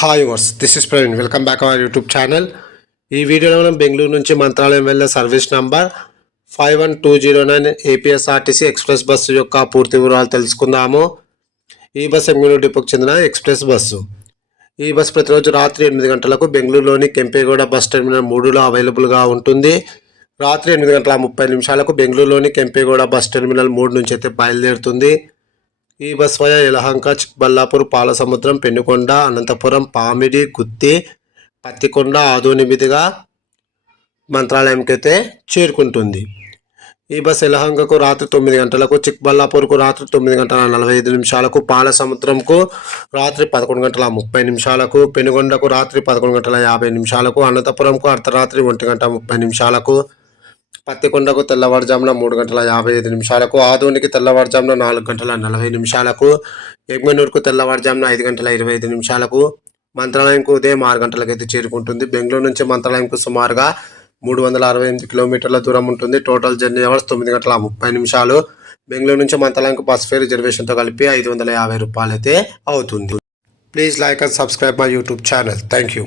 Hi viewers this is Praveen welcome back our YouTube channel ఈ వీడియోలో మనం బెంగళూరు నుంచి మంత్రాలయం వెళ్ళే service number five one two zero nine APSRTC express bus యొక్క పూర్తి వివరాలు తెలుసుకుందాము. ఈ బస్సు ఎంగళూరు డిపోకి చెందిన ఎక్స్ప్రెస్ బస్సు. ఈ బస్ ప్రతిరోజు రాత్రి ఎనిమిది గంటలకు బెంగళూరులోని కెంపేగౌడ బస్ టెర్మినల్ మూడులో అవైలబుల్గా ఉంటుంది. రాత్రి ఎనిమిది గంటల ముప్పై నిమిషాలకు బెంగళూరులోని కెంపేగౌడ బస్ టెర్మినల్ మూడు నుంచి అయితే బయలుదేరుతుంది. ఈ బస్ వయ యలహంక చిక్బల్లాపూర్ పాలసముద్రం పెనుకొండ అనంతపురం పామిడి గుత్తి పత్తికొండ ఆదోని మీదుగా మంత్రాలయంకైతే చేరుకుంటుంది. ఈ బస్ యలహంకకు రాత్రి తొమ్మిది గంటలకు చిక్బల్లాపూర్కు రాత్రి తొమ్మిది గంటల నలభై ఐదు నిమిషాలకు పాలసముద్రంకు రాత్రి పదకొండు గంటల ముప్పై నిమిషాలకు పెనుగొండకు రాత్రి పదకొండు గంటల యాభై నిమిషాలకు అనంతపురంకు అర్ధరాత్రి ఒంటి గంట ముప్పై నిమిషాలకు పత్తికొండకు తెల్లవారుజామున మూడు గంటల యాభై ఐదు నిమిషాలకు ఆదోనికి తెల్లవారుజామున నాలుగు గంటల నలభై నిమిషాలకు ఎగ్మనూరుకు తెల్లవారుజామున ఐదు గంటల ఇరవై ఐదు నిమిషాలకు మంత్రాలయంకు ఉదయం ఆరు గంటలకైతే చేరుకుంటుంది. బెంగళూరు నుంచి మంత్రాలయంకు సుమారుగా మూడు వందల అరవై ఎనిమిది కిలోమీటర్ల దూరం ఉంటుంది. టోటల్ జర్నీ అవర్స్ తొమ్మిది గంటల ముప్పై నిమిషాలు. బెంగళూరు నుంచి మంత్రాలయంకు బస్ ఫేర్ రిజర్వేషన్తో కలిపి ఐదు వందల యాభై రూపాయలు అయితే అవుతుంది. Please like and subscribe my YouTube channel. Thank you.